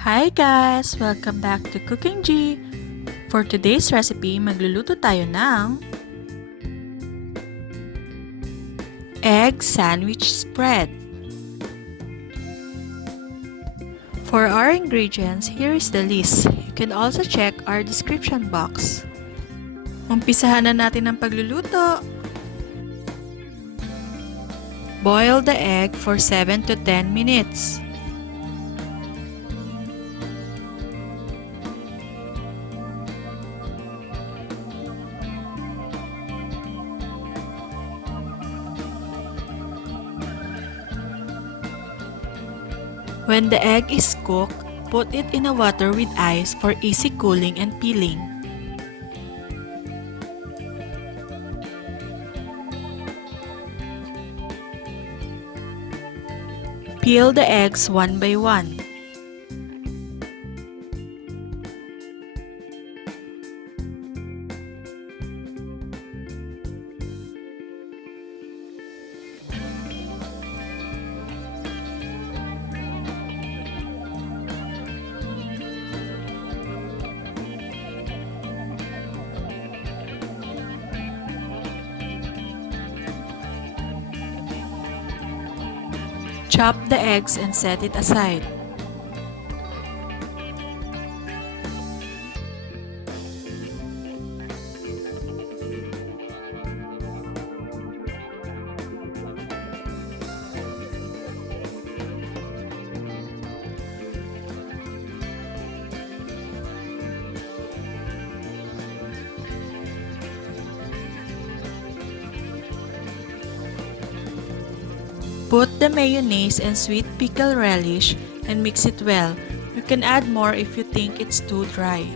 Hi guys! Welcome back to Cookingee! For today's recipe, magluluto tayo ng egg sandwich spread. For our ingredients, here is the list. You can also check our description box. Umpisahan na natin ang pagluluto. Boil the egg for 7 to 10 minutes. When the egg is cooked, put it in a water with ice for easy cooling and peeling. Peel the eggs one by one. Chop the eggs and set it aside. Put the mayonnaise and sweet pickle relish and mix it well. You can add more if you think it's too dry.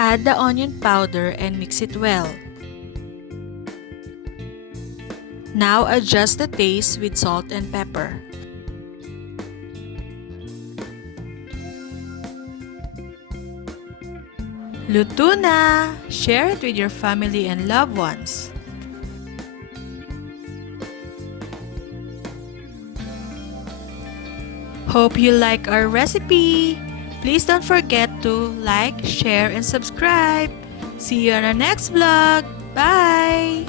Add the onion powder and mix it well. Now adjust the taste with salt and pepper. Luto na! Share it with your family and loved ones. Hope you like our recipe! Please don't forget to like, share, and subscribe. See you on our next vlog. Bye!